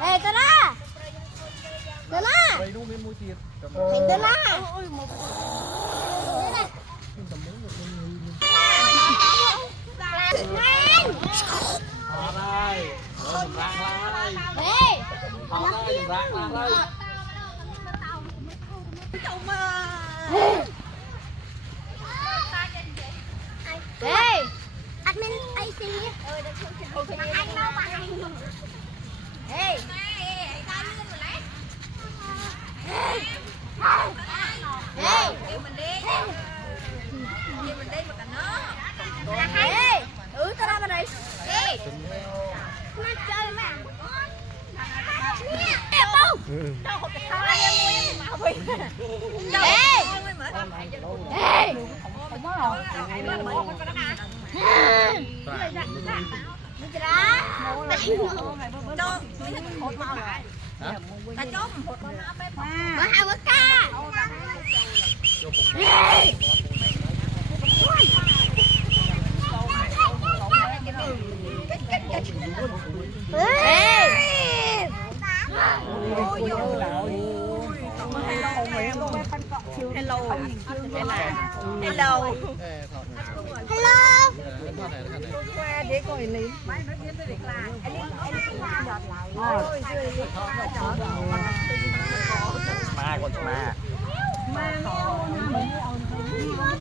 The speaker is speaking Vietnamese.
Ê, tao ra. Tao ra. Đây nó mới mua tiền. Thành tao ra. Ê. Ê. Admin AC. Anh đâu mà anh. Ê. Ê. Ừ, tao ra bên đây. Ê. Nó chơi mà. Ê, bông. Ê. Ê. Mở hai bữa ca. Hello. Hello. Hello. Để coi liền. Ma con ma.